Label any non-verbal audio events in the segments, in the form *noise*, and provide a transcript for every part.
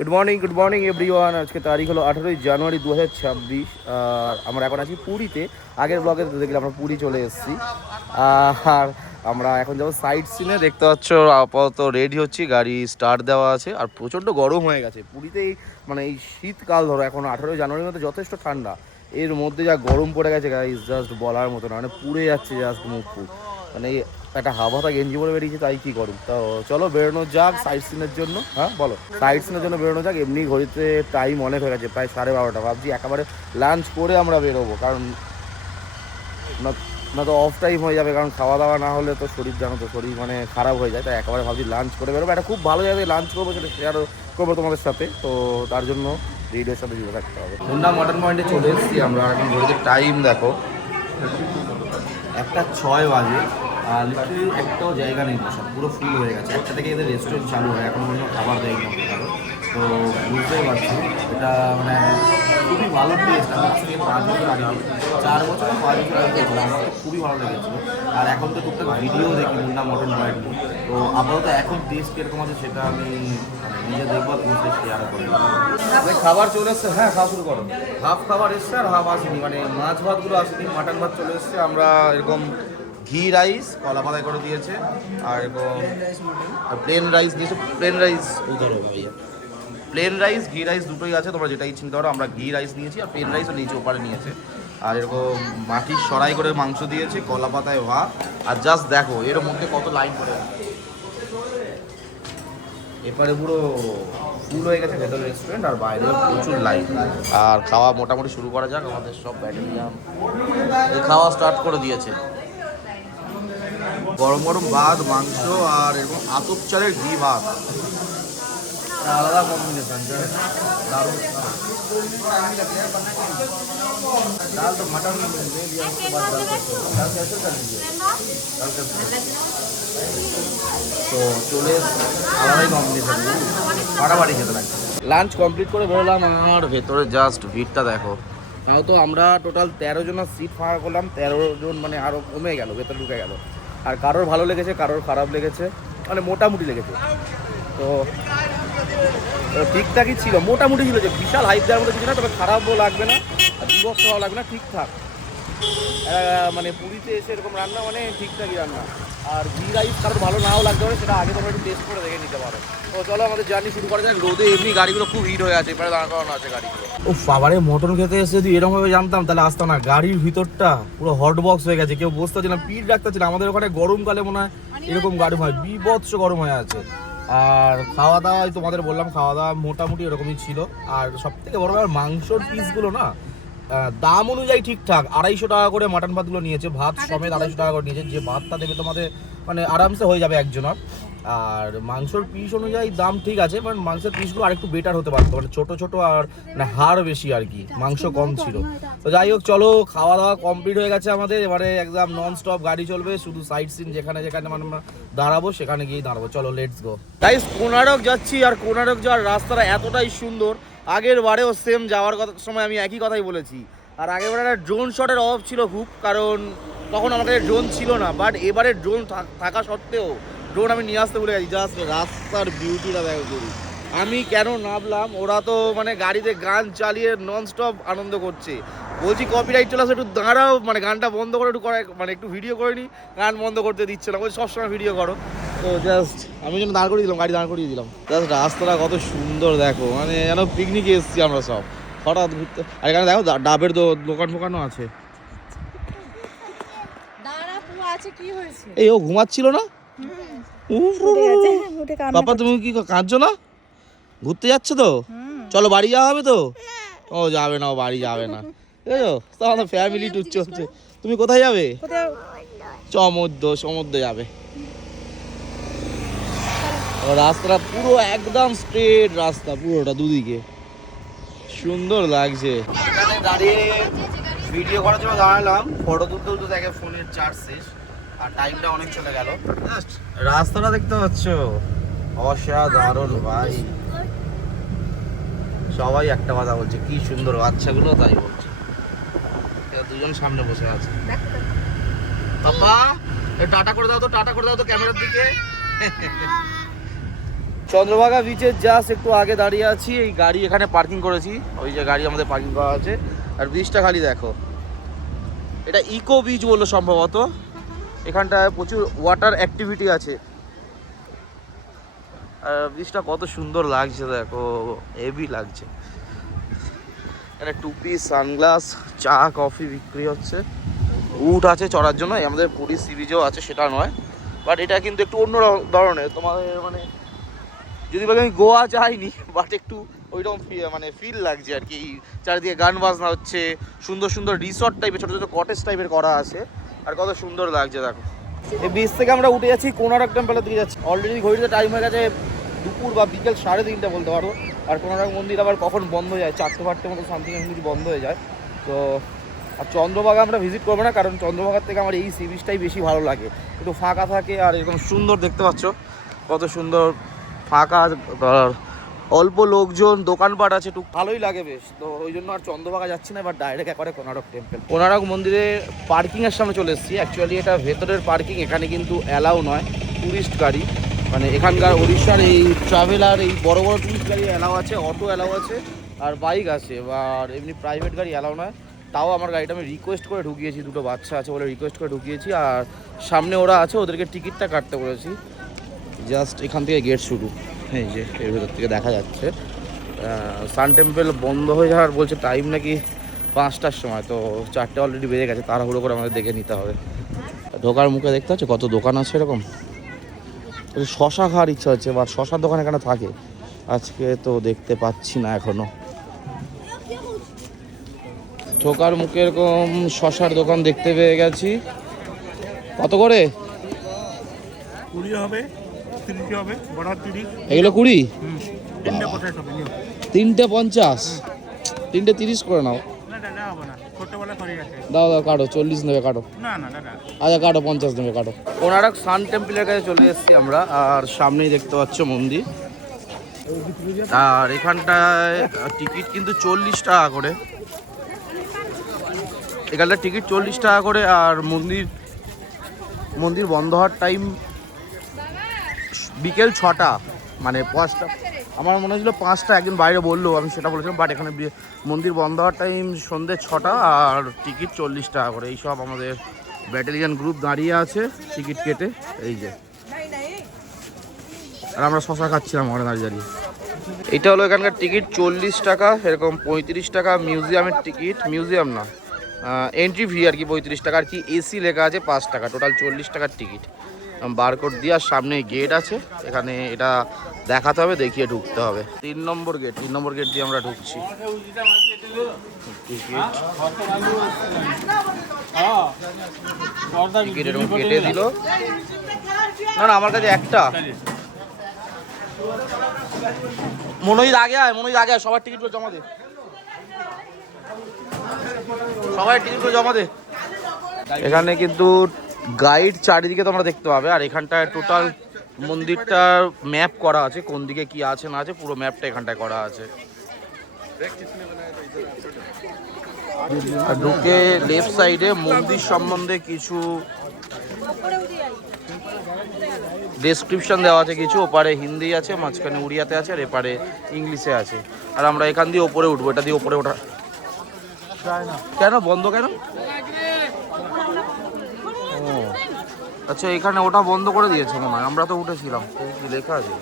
Good morning good morning everyone আজকে তারিখ হলো আঠেরোই জানুয়ারি দু হাজার ছাব্বিশ। আর আমরা এখন আছি পুরীতে। আগের ব্লগে দেখলে আমরা পুরী চলে এসেছি। আর আমরা এখন যাব সাইড সিনে দেখতে পাচ্ছ, আপাতত রেডি হচ্ছি। গাড়ি স্টার্ট দেওয়া আছে। আর প্রচণ্ড গরম হয়ে গেছে। পুরীতেই মানে এই শীতকাল ধরো, এখন আঠেরোই জানুয়ারির মধ্যে যথেষ্ট ঠান্ডা। এর মধ্যে যা গরম পড়ে গেছে গাইজ জাস্ট বলার মতো না। মানে পুড়ে যাচ্ছে জাস্ট মুখ মানে একটা হাওয়াটা গেঞ্জি পরে বেরিয়েছে তাই কি করুন তো চলো বেরোনো যাক সাইড সিনের জন্য। হ্যাঁ বলো। সাইড সিনের জন্য বেরোনো যাক এমনি ঘড়িতে টাইম অনেক হয়ে গেছে প্রায় সাড়ে বারোটা। ভাবছি একেবারে লাঞ্চ করে আমরা বেরোবো কারণ না না তো অফ টাইম হয়ে যাবে কারণ খাওয়া দাওয়া না হলে তো শরীর জানো তো শরীর মানে খারাপ হয়ে যায় তাই একেবারে ভাবছি লাঞ্চ করে বেরোবো। একটা খুব ভালো জায়গায় লাঞ্চ করব সেটা শেয়ার করব তোমাদের সাথে। তো তার জন্য ভিডিওর সাথে জুড়ে থাকতে হবে। হুন্ডা মটন পয়েন্টে চলে এসেছি আমরা। এখন ঘড়িতে টাইম দেখো। একটা ছয় বাজে। লিটারালি একটাও জায়গা নেই বসার পুরো ফুল হয়ে গেছে। একটা থেকে এদের রেস্টুরেন্ট চালু হয় এখন পর্যন্ত খাবার দেয় কারও তো বুঝতেই পারছি এটা মানে খুবই ভালো থেকে পাঁচ বছর আগে চার বছর পাঁচ বছর আগে আমার তো খুবই ভালো লেগেছিলো। আর এখন তো টুকটাক ভিডিও দেখি মুন্ডা মটন পয়েন্ট তো আপাতত এখন টেস্ট কীরকম আছে সেটা আমি মানে নিজে দেখব আর তোমার সাথে শেয়ার মানে খাবার চলে এসছে হ্যাঁ খাওয়া শুরু করো। হাফ খাবার এসছে আর হাফ আসেনি মানে মাছ ভাতগুলো আসেনি মাটন ভাত চলে এসছে আমরা এরকম ঘি রাইস কলা পাতায় করে দিয়েছে আর এরকম প্লেন রাইস দিয়েছে প্লেন রাইস ওই ধরো ভাইয়া প্লেন রাইস ঘি রাইস দুটোই আছে তোমরা যেটা ইচ্ছে পারো আমরা ঘি রাইস নিয়েছি আর প্লেন রাইসও নিচে ওপারে নিয়েছে। আর এরকম মাটির সরাই করে মাংস দিয়েছে কলা পাতায় ভাত। আর জাস্ট দেখো এর মধ্যে কত লাইন পড়ে। এপারে পুরো ফুল হয়ে গেছে ভেতরে রেস্টুরেন্ট আর বাইরে প্রচুর লাইট আর খাওয়া মোটামুটি শুরু করা যাক আমাদের সব ব্যাটারিয়াম। খাওয়া স্টার্ট করে দিয়েছে। গরম গরম ভাত মাংস আর এরকম আতপ চালের ঘি ভাত একটা আলাদা কম্বিনেশন দারুণ दाल तो मटन ले लिया उसके बाद दाल कैसे दाल कैसे कर लीजिए दाल कैसे তো চলে এসছে আলাদাই কম্বিনেশন ফাটাফাটি খেতে লাগছে লাঞ্চ কমপ্লিট করে বেরোলাম আমার ভেতরে জাস্ট ভিড়টা দেখো তাও তো আমরা টোটাল তেরো জনের সিট ফাঁকা করলাম তেরো জন মানে আরও কমে গেল ভেতরে ঢুকে গেল আর কারোর ভালো লেগেছে, কারোর খারাপ লেগেছে মানে মোটামুটি লেগেছে। তো ঠিকঠাকই ছিল, মোটামুটি ছিল যে বিশাল হাইপ দেওয়ার মতো ছিল না, তবে খারাপও লাগবে না, আর বিভক্ত হওয়া লাগবে না, ঠিকঠাক। মানে পুরীতে এসে এরকম রান্না মানে ঠিকঠাকই রান্না। আর ঘি রাইস কারোর ভালো নাও লাগতে পারে, সেটা আগে তোমরা একটু টেস্ট করে দেখে নিতে পারো। তো চলো আমাদের জার্নি শুরু করা যাক। রোদে এমনি গাড়িগুলো খুব হিট হয়ে আছে, এবারে দাঁড় করানো আছে গাড়িগুলো। ও বাবারে, মটন খেতে এসে যদি এরকম ভাবে জানতাম, তাহলে আসতাম না। গাড়ির ভিতরটা পুরো হট বক্স হয়ে গেছে। কেউ বসতে না, পিঠ রাখতে না। আমাদের ওখানে গরমকালে মনে হয় এরকম গরম হয়, বিভৎস গরম হয়ে আছে। আর খাওয়া দাওয়া তোমাদের বললাম খাওয়া দাওয়া মোটামুটি এরকমই ছিল। আর সব থেকে বড় ব্যাপার, মাংসর পিসগুলো না দাম অনুযায়ী ঠিকঠাক আড়াইশো টাকা করে মাটন ভাতগুলো নিয়েছে ভাত সমেত আড়াইশো টাকা করে নিয়েছে যে ভাতটা দেবে তোমাদের মানে আরামসে হয়ে যাবে একজনের। আর মাংসর পিস অনুযায়ী দাম ঠিক আছে বাট মাংসের পিসগুলো আরেকটু বেটার হতে পারতো মানে ছোট ছোট আর মানে হাড় বেশি আর কি মাংস কম ছিল। তো যাই হোক চলো খাওয়া দাওয়া কমপ্লিট হয়ে গেছে আমাদের এবারে একদম নন স্টপ গাড়ি চলবে শুধু সাইড সিন যেখানে যেখানে মানে আমরা দাঁড়াবো সেখানে গিয়ে দাঁড়াবো। চলো লেটস গো তাই কোনারক যাচ্ছি আর কোনারক যাওয়ার রাস্তাটা এতটাই সুন্দর আগের বারেও সেম যাওয়ার কথা সময় আমি একই কথাই বলেছি। আর আগের বারে একটা ড্রোন শটের অভাব ছিল খুব, কারণ তখন আমার কাছে ড্রোন ছিল না বাট এবারে ড্রোন থাকা সত্ত্বেও ড্রোন আমি নিয়ে আসতে ভুলে গেছি। জাস্ট রাস্তার বিউটিটা দেখো শুধু আমি কেন নামলাম? ওরা তো মানে গাড়িতে গান চালিয়ে নন স্টপ আনন্দ করছে। বলছি কপিরাইট চলে আসে একটু দাঁড়াও মানে গানটা বন্ধ করে একটু করে মানে একটু ভিডিও করে নি। গান বন্ধ করতে দিচ্ছে না। বলছি সবসময় ভিডিও করো। তো জাস্ট আমি যেন দাঁড় করিয়ে দিলাম গাড়ি দাঁড় করিয়ে দিলাম। জাস্ট রাস্তাটা কত সুন্দর দেখো মানে যেন পিকনিকে এসেছি আমরা সব। হঠাৎ ঘুরতে আর এখানে দেখো ডাবের দোকান ফোকানও আছে। এই ও ঘুমাচ্ছিল না? পাপা তুমি কি কাঁদছো না? ঘুরতে যাচ্ছে তো? চলো বাড়ি যাওয়া হবে তো? ও যাবে না ও বাড়ি যাবে না। আমাদের ফ্যামিলি ট্যুর চলছে। তুমি কোথায় যাবে? সমুদ্র সমুদ্র যাবে। রাস্তাটা পুরো একদম স্ট্রেট রাস্তা পুরোটা দুদিকে। সুন্দর লাগছে। এখানে দাঁড়িয়ে ভিডিও করার জন্য দাঁড়ালাম। ফটো তুলতে তুলতে দেখে ফোনের চার্জ শেষ আর টাইমটা অনেক চলে গেল। জাস্ট রাস্তাটা দেখতে পাচ্ছ? অসাধারণ ভাই। সবাই একটা কথা বলছে কি সুন্দর বাচ্চাগুলো তাই বলছে। দুজন সামনে বসে আছে। পাপা এ টাটা করে দাও তো টাটা করে দাও তো ক্যামেরার দিকে। চন্দ্রভাগা বিচের জাস্ট একটু আগে দাঁড়িয়ে আছি, এই গাড়ি এখানে পার্কিং করেছি, ওই যে গাড়ি আমাদের পার্কিং করা আছে। আর ব্রিজটা খালি দেখো। এটা ইকো বিচ বলল সম্ভবত। এখানটায় প্রচুর ওয়াটার অ্যাক্টিভিটি আছে। আর ব্রিজটা কত সুন্দর লাগছে দেখো হেভি লাগছে। এখানে টুপি সানগ্লাস চা কফি বিক্রি হচ্ছে। উট আছে চড়ার জন্য আমাদের পুরী সি বিচেও আছে, সেটা নয়। বাট এটা কিন্তু একটু অন্য ধরনের, তোমাদের মানে যদি বলি আমি গোয়া যাইনি বাট একটু ওইরকম মানে ফিল লাগছে আর কি। চারিদিকে গান বাজনা হচ্ছে, সুন্দর সুন্দর রিসর্ট টাইপের ছোটো ছোটো কটেজ টাইপের করা আছে, আর কত সুন্দর লাগছে, দেখো। এই বিচ থেকে আমরা উঠে যাচ্ছি কোনারক টেম্পলের দিকে যাচ্ছি। অলরেডি ঘড়িতে টাইম হয়ে গেছে দুপুর বা বিকেল সাড়ে তিনটে বলতে পারো। আর কোনারক মন্দির আবার কখন বন্ধ হয়ে যায়, চারটে ফারটে মতো সামথিং কিছু বন্ধ হয়ে যায়। তো, আর চন্দ্রভাগা আমরা ভিজিট করব না, কারণ চন্দ্রভাগার থেকে আমার এই সি বেশি ভালো লাগে। একটু ফাঁকা থাকে আর এরকম সুন্দর দেখতে পাচ্ছ, কত সুন্দর ফাঁকা অল্প লোকজন, দোকানপাট আছে একটু ভালোই লাগে বেশ। তো ওই জন্য আর চন্দ্রভাগা যাচ্ছি না, এবার ডাইরেক্ট একবারে কোনারক টেম্পল কোনারক মন্দিরে পার্কিংয়ের সামনে চলে এসেছি। অ্যাকচুয়ালি এটা ভেতরের পার্কিং এখানে কিন্তু অ্যালাউ নয় ট্যুরিস্ট গাড়ি। মানে এখানকার উড়িষ্যার এই ট্রাভেলার এই বড় বড় টুরিস্ট গাড়ি অ্যালাউ আছে অটো অ্যালাউ আছে, আর বাইক আছে। আর এমনি প্রাইভেট গাড়ি অ্যালাউ নয়। তাও আমার গাড়িটা আমি রিকোয়েস্ট করে ঢুকিয়েছি, দুটো বাচ্চা আছে বলে রিকোয়েস্ট করে ঢুকিয়েছি। আর সামনে ওরা আছে, ওদেরকে টিকিটটা কাটতে বলেছি। জাস্ট এখান থেকে গেট শুরু। এই যে, এর ভেতর থেকে দেখা যাচ্ছে। সান টেম্পল বন্ধ হয়ে যাওয়ার বলছে টাইম নাকি পাঁচটার সময়, তো চারটে অলরেডি বেজে গেছে, তাড়াহুড়ো করে আমাদের দেখে নিতে হবে। ঢোকার মুখে দেখতে হচ্ছে কত দোকান আছে এরকম? শশা খাওয়ার ইচ্ছা হচ্ছে, বা শশার দোকান এখানে থাকে। আজকে তো দেখতে পাচ্ছি না এখনও। ঢোকার মুখে এরকম শশার দোকান দেখতে পেয়ে গেছি। কত করে? কুড়ি হবে। হবে তিরিশ। এগুলো কুড়ি? তিনটে পঞ্চাশ হবে তিনটে পঞ্চাশ? তিনটে তিরিশ করে নাও। না দাদা হবে না। ছোটোবেলা করে গেছে। দাও দাও কাটো চল্লিশ নেবে কাটো। না না দাদা আচ্ছা কাটো পঞ্চাশ নেবে কাটো। কোনারক সান টেম্পলের কাছে চলে এসেছি আমরা আর সামনেই দেখতে পাচ্ছ মন্দির। আর এখানটায় টিকিট কিন্তু চল্লিশ টাকা করে। এখানটায় টিকিট চল্লিশ টাকা করে আর মন্দির মন্দির বন্ধ হওয়ার টাইম বিকেল ছটা মানে পাঁচটা, আমার মনে হয়েছিল পাঁচটা একদিন বাইরে বলল, আমি সেটা বলেছিলাম বাট এখানে মন্দির বন্ধ হওয়ার টাইম সন্ধ্যে ছটা আর টিকিট চল্লিশ টাকা করে এইসব আমাদের ব্যাটালিয়ান গ্রুপ দাঁড়িয়ে আছে টিকিট কেটে, এই যে। আর আমরা শশা খাচ্ছিলাম ওখানে দাঁড়িয়ে দাঁড়িয়ে। এটা হলো এখানকার টিকিট চল্লিশ টাকা, এরকম পঁয়ত্রিশ টাকা মিউজিয়ামের টিকিট মিউজিয়াম না এন্ট্রি ফি আর কি পঁয়ত্রিশ টাকা, আর কি এসি লেখা আছে পাঁচ টাকা টোটাল চল্লিশ টাকার টিকিট বারকোড দিয়ে আর সামনে গেট আছে। এখানে এটা দেখাতে হবে, দেখিয়ে ঢুকতে হবে। তিন নম্বর গেট তিন নম্বর গেট দিয়ে আমরা ঢুকছি। টিকিট এরকম না না, আমার কাছে একটা। মনোজিৎ আগে আয় মনোজিৎ আগে আয়, সবার টিকিটগুলো জমা দে। সবাই টিকিটগুলো জমা দে। এখানে কিন্তু গাইড চারিদিকে তোমরা দেখতে পাবে। আর এখানটায় টোটাল মন্দিরটার ম্যাপ করা আছে, কোন দিকে কি আছে, না আছে, পুরো ম্যাপটা এখানটায় করা আছে। ঢুকে লেফট সাইডে মন্দির সম্বন্ধে কিছু ডেসক্রিপশন দেওয়া আছে, কিছু। ওপারে হিন্দি আছে, মাঝখানে উড়িয়াতে আছে, আর এপারে ইংলিশে আছে। আর আমরা এখান দিয়ে ওপরে উঠবো, এটা দিয়ে ওপরে ওঠা। কেন? বন্ধ কেন? আচ্ছা এখানে ওটা বন্ধ করে দিয়েছে মনে হয়। আমরা তো উঠেছিলাম। লেখা আছে?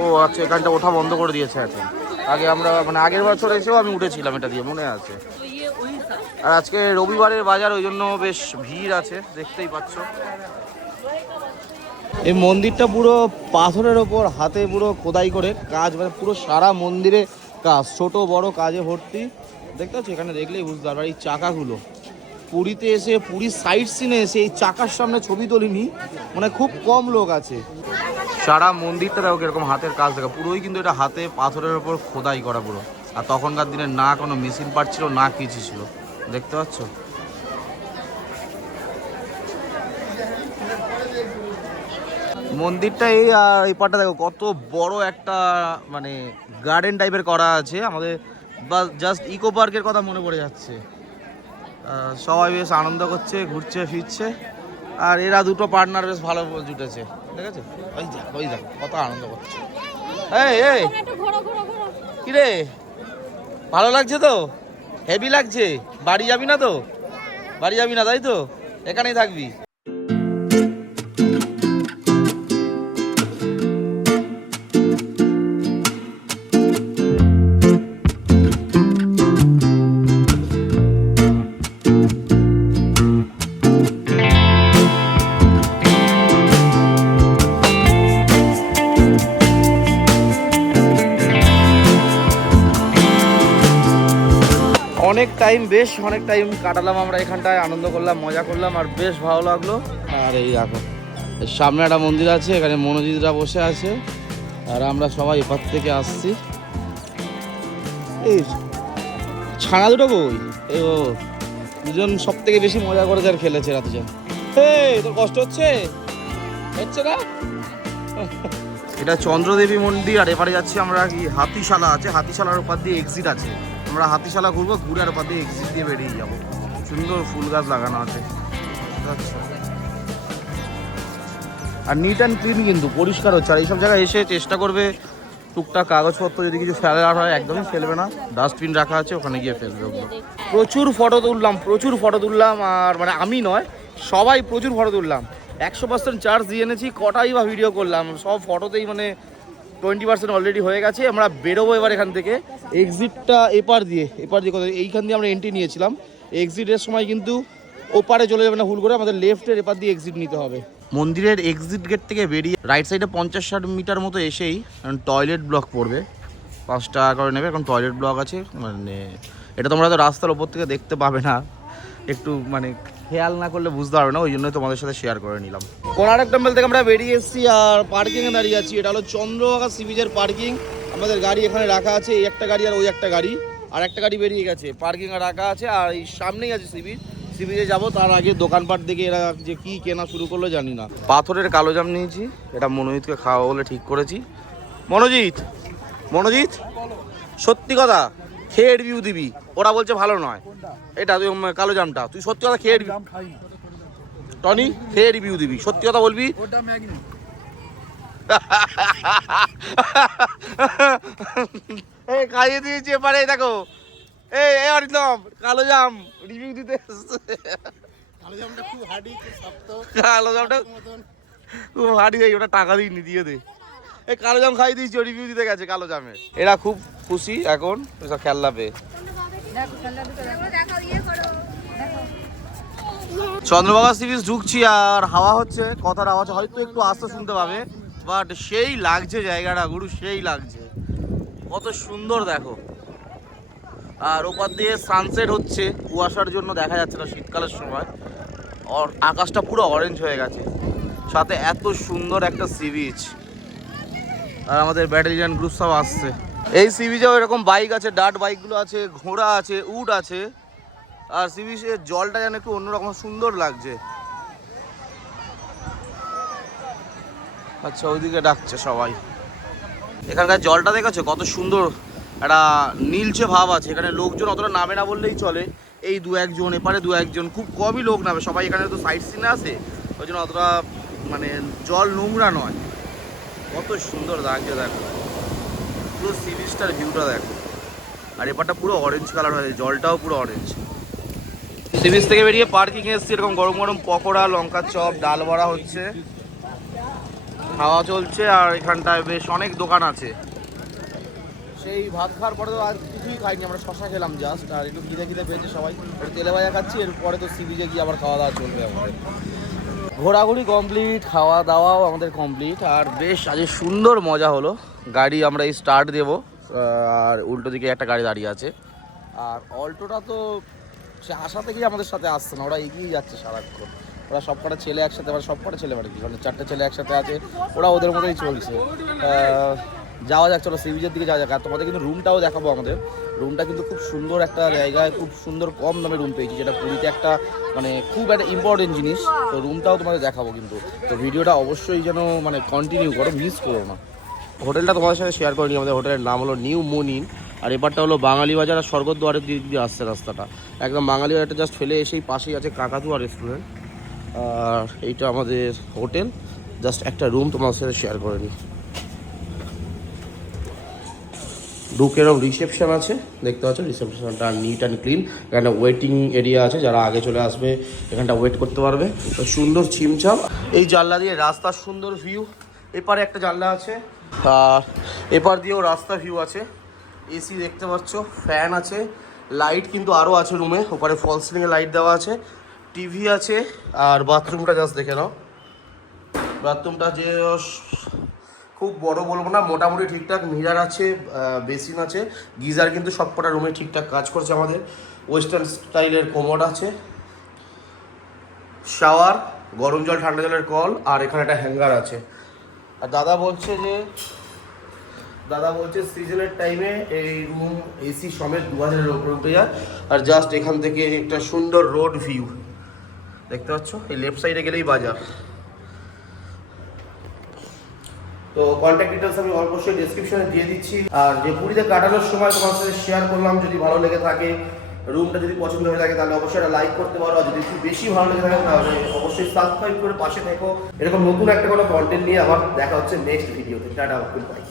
ও আচ্ছা এখানটা ওঠা বন্ধ করে দিয়েছে এখন। আগে আমরা মানে আগের বছর এসেও আমি উঠেছিলাম এটা দিয়ে, মনে আছে। আর আজকে রবিবারের বাজার, ওই জন্য বেশ ভিড় আছে, দেখতেই পাচ্ছ। এই মন্দিরটা পুরো পাথরের ওপর, হাতে পুরো খোদাই করে কাজ মানে পুরো সারা মন্দিরে কাজ, ছোট বড় কাজে ভর্তি। দেখতে পাচ্ছ, এখানে দেখলেই বুঝতে পারবে এই চাকাগুলো। পুরীতে এসে পুরীর সাইড সিনে এসে এই চাকার সামনে ছবি তোলিনি মানে খুব কম লোক আছে। সারা মন্দিরটা দেখো এরকম হাতের কাজ দেখা। পুরোই কিন্তু এটা হাতে পাথরের ওপর খোদাই করা পুরো। আর তখনকার দিনে না কোনো মেশিন পার্ট ছিল, না কিছু ছিল। দেখতে পাচ্ছ? মন্দিরটা এই আর এই পাটটা দেখো, কত বড় একটা মানে গার্ডেন টাইপের করা আছে। আমাদের বা জাস্ট ইকো পার্কের কথা মনে পড়ে যাচ্ছে। সবাই বেশ আনন্দ করছে ঘুরছে ফিরছে। আর এরা দুটো পার্টনার বেশ ভালো জুটেছে ঠিক আছে? ওই কত আনন্দ করছে। এই এই! কিরে? ভালো লাগছে তো? হেভি লাগছে? বাড়ি যাবি না তো? বাড়ি যাবি না তাই তো? এখানেই থাকবি? টাইম বেশ অনেক টাইম কাটালাম আমরা এখানটায় আনন্দ করলাম মজা করলাম আর বেশ ভালো লাগল। আর এই দেখো সামনে একটা মন্দির আছে এখানে মনোজিৎরা বসে আছে আর আমরা সবাই এপার থেকে আসছি। এই ছানা দুটো কই? এই ও দুজন সব থেকে বেশি মজা করেছে আর খেলেছে রাতে এই তোর কষ্ট হচ্ছে? হচ্ছে না? এটা চন্দ্রদেবী মন্দির আর এবারে যাচ্ছি আমরা কি হাতিশালা আছে হাতিশালার ওপার দিয়ে এক্সিট আছে। আমরা হাতিশালা ঘুরবো, ঘুরে আর দিয়ে এক্সিট দিয়ে বেরিয়ে যাব। সুন্দর ফুল গাছ লাগানো আছে। আর নিট অ্যান্ড ক্লিন কিন্তু, পরিষ্কার হচ্ছে। আর এইসব জায়গায় এসে চেষ্টা করবে, টুকটাক কাগজপত্র যদি কিছু ফেলার হয়, একদমই ফেলবে না। ডাস্টবিন রাখা আছে, ওখানে গিয়ে ফেলবে প্রচুর ফটো তুললাম, প্রচুর ফটো তুললাম, আর মানে আমি নয়, সবাই প্রচুর ফটো তুললাম। একশো পার্সেন্ট চার্জ দিয়ে এনেছি, কটাই বা ভিডিও করলাম, সব ফটোতেই মানে টোয়েন্টি পার্সেন্ট অলরেডি হয়ে গেছে আমরা বেরোবো এবার এখান থেকে। এক্সিটটা এপার দিয়ে এপার দিয়ে কোথায় এইখান দিয়ে আমরা এন্ট্রি নিয়েছিলাম। এক্সিটের সময় কিন্তু ওপারে চলে যাবে না ভুল করে আমাদের লেফটের এপার দিয়ে এক্সিট নিতে হবে। মন্দিরের এক্সিট গেট থেকে বেরিয়ে রাইট সাইডে পঞ্চাশ ষাট মিটার মতো এসেই কারণ টয়লেট ব্লক পড়বে। পাঁচ টাকা করে নেবে এখন টয়লেট ব্লক আছে মানে এটা তোমরা তো রাস্তার ওপর থেকে দেখতে পাবে না। একটু মানে খেয়াল না করলে বুঝতে পারবে না, ওই জন্যই তোমাদের সাথে শেয়ার করে নিলাম। কোনারক টেম্পল থেকে আমরা বেরিয়ে এসেছি আর পার্কিংয়ে দাঁড়িয়ে আছি। এটা হলো চন্দ্রভাগা সি বিচের পার্কিং আমাদের গাড়ি এখানে রাখা আছে, এই একটা গাড়ি আর ওই একটা গাড়ি। আর একটা গাড়ি বেরিয়ে গেছে পার্কিংয়ে রাখা আছে আর এই সামনেই আছে সি বিচ সি বিচে যাব, তার আগে দোকানপাট দেখে এরা যে কি কেনা শুরু করল জানি না। পাথরের কালো জাম নিয়েছি, এটা মনোজিৎকে খাওয়া বলে ঠিক করেছি। মনোজিৎ মনোজিৎ? সত্যি কথা? খেয়ে রিভিউ দিবি। ওরা বলছে ভালো নয়। এটা তুই কালো জামটা। তুই সত্যি কথা খেয়ে রিভিউ টনি, খেয়ে রিভিউ দিবি। সত্যি কথা বলবি? *laughs* এই খাইয়ে দিয়েছি এবারে, দেখো। এই এই অরিন্দম, কালো জাম রিভিউ দিতে এসছে। কালো জামটা খুব হার্ডি ওটা টাকা দিইনি, দিয়ে দে। এই কালো জাম খাই দিয়েছি রিভিউ দিতে গেছে কালো জামে। এরা খুব খুশি এখন, এসব খেলনা পেয়ে। চন্দ্রবাগা সি ঢুকছি আর হাওয়া হচ্ছে, কথার আওয়াজ হয়তো একটু আস্তে শুনতে পাবে বাট সেই লাগছে জায়গাটা, গুরু, সেই লাগছে। কত সুন্দর দেখো। আর ওপার দিয়ে সানসেট হচ্ছে, কুয়াশার জন্য দেখা যাচ্ছে না শীতকালের সময়। আর আকাশটা পুরো অরেঞ্জ হয়ে গেছে। সাথে এত সুন্দর একটা সি বিচ আর আমাদের ব্যাটালিয়ান গ্রুপ সব আসছে। এই সি বিচেও এরকম বাইক আছে ডাট বাইকগুলো আছে, ঘোড়া আছে, উট আছে। আর সি জলটা যেন একটু অন্যরকম সুন্দর লাগছে। আচ্ছা ওইদিকে ডাকছে সবাই। এখানকার জলটা দেখেছ? কত সুন্দর একটা নীলচে ভাব আছে। এখানে লোকজন অতটা নামে না বললেই চলে। এই দু একজন, এপারে দু একজন। খুব কমই লোক নামে। সবাই এখানে তো সাইড সিনে আসে ওই জন্য অতটা মানে জল নোংরা নয়। কত সুন্দর লাগছে দেখো। পুরো সি বিচটার ভিউটা দেখো। আর এপারটা পুরো অরেঞ্জ কালার হয়েছে জলটাও পুরো অরেঞ্জ সি বিচ থেকে বেরিয়ে পার্কিং এসছি, এরকম গরম গরম পকোড়া, লঙ্কার চপ, ডাল বড়া হচ্ছে। খাওয়া চলছে আর এখানটায় বেশ অনেক দোকান আছে। সেই ভাত খাওয়ার পরে তো আর কিছুই খাইনি, আমরা শশা খেলাম জাস্ট আর একটু খিদে খিদে পেয়েছে সবাই। তেলে ভাজা খাচ্ছি, এরপরে তো সি বিচে গিয়ে আবার খাওয়া দাওয়া চলবে আমাদের। ঘোরাঘুরি কমপ্লিট খাওয়া দাওয়াও আমাদের কমপ্লিট আর বেশ আজ সুন্দর মজা হলো। গাড়ি আমরা এই স্টার্ট দেবো আর উল্টো দিকে একটা গাড়ি দাঁড়িয়ে আছে। আর অল্টোটা তো সে আসা থেকেই আমাদের সাথে আসছে না, ওরা এগিয়ে যাচ্ছে সারাক্ষণ। ওরা সব কটা ছেলে একসাথে মানে সব কটা ছেলে মানে কি মানে চারটে ছেলে একসাথে আছে, ওরা ওদের মতোই চলছে। যাওয়া যাক, চলো সি বিচের দিকে যাওয়া যাক। আর তোমাদের কিন্তু রুমটাও দেখাবো আমাদের। রুমটা কিন্তু খুব সুন্দর একটা জায়গায়, খুব সুন্দর কম দামে রুম পেয়েছি, যেটা পুরীতে একটা মানে খুব একটা ইম্পর্টেন্ট জিনিস। তো রুমটাও তোমাদের দেখাবো কিন্তু। তো ভিডিওটা অবশ্যই যেন মানে কন্টিনিউ করো মিস করো না। হোটেলটা তোমাদের সাথে শেয়ার করিনি, আমাদের হোটেলের নাম হলো নিউ মুনিন আর এবারটা হলো বাঙালি বাজার আর স্বর্গদ্বারের দিক দিয়ে আসছে রাস্তাটা। একদম বাঙালি বাজারটা জাস্ট ফেলে এসেই পাশেই আছে কাকাতুয়া রেস্টুরেন্ট আর এইটা আমাদের হোটেল। জাস্ট একটা রুম তোমার সাথে শেয়ার করে নিই ঢুকে এরকম রিসেপশন আছে, দেখতে পাচ্ছ রিসেপশনটা নিট অ্যান্ড ক্লিন এখানে ওয়েটিং এরিয়া আছে, যারা আগে চলে আসবে, এখানটা ওয়েট করতে পারবে। তো সুন্দর চিমচাম এই জানলা দিয়ে রাস্তার সুন্দর ভিউ এপারে একটা জানলা আছে, আর এপার দিয়েও রাস্তা ভিউ আছে। এসি দেখতে পাচ্ছ ফ্যান আছে লাইট কিন্তু আরও আছে রুমে ওপারে ফল সিলিংয়ে লাইট দেওয়া আছে। টিভি আছে, আর বাথরুমটা জাস্ট দেখে নাও। বাথরুমটা যে খুব বড় বলব না, মোটামুটি ঠিকঠাক মিরার আছে বেসিন আছে, গিজার কিন্তু সবকটা রুমে ঠিকঠাক কাজ করছে আমাদের, ওয়েস্টার্ন স্টাইলের কোমোড আছে। শাওয়ার, গরম জল, ঠান্ডা জলের কল, আর এখানে একটা হ্যাঙ্গার আছে। আর দাদা বলছে যে, দাদা বলছে সিজনের টাইমে এই রুম এসি সমেত দু হাজারের উঠে যায়, আর জাস্ট এখান থেকে একটা সুন্দর রোড ভিউ দেখতে পাচ্ছ? এই লেফট সাইডে গেলেই বাজার। তো কন্ট্যাক্ট ডিটেলস আমি অবশ্যই ডেসক্রিপশনে দিয়ে দিচ্ছি। আর যে পুরীতে কাটানোর সময় তোমার সাথে শেয়ার করলাম, যদি ভালো লেগে থাকে রুমটা যদি পছন্দ হয়ে থাকে, তাহলে অবশ্যই একটা লাইক করতে পারো। আর যদি একটু বেশি ভালো লেগে থাকে, তাহলে অবশ্যই সাবস্ক্রাইব করে পাশে থেকো। এরকম নতুন একটা কোনো কন্টেন্ট নিয়ে আবার দেখা হচ্ছে নেক্সট ভিডিওতে টাটা বাই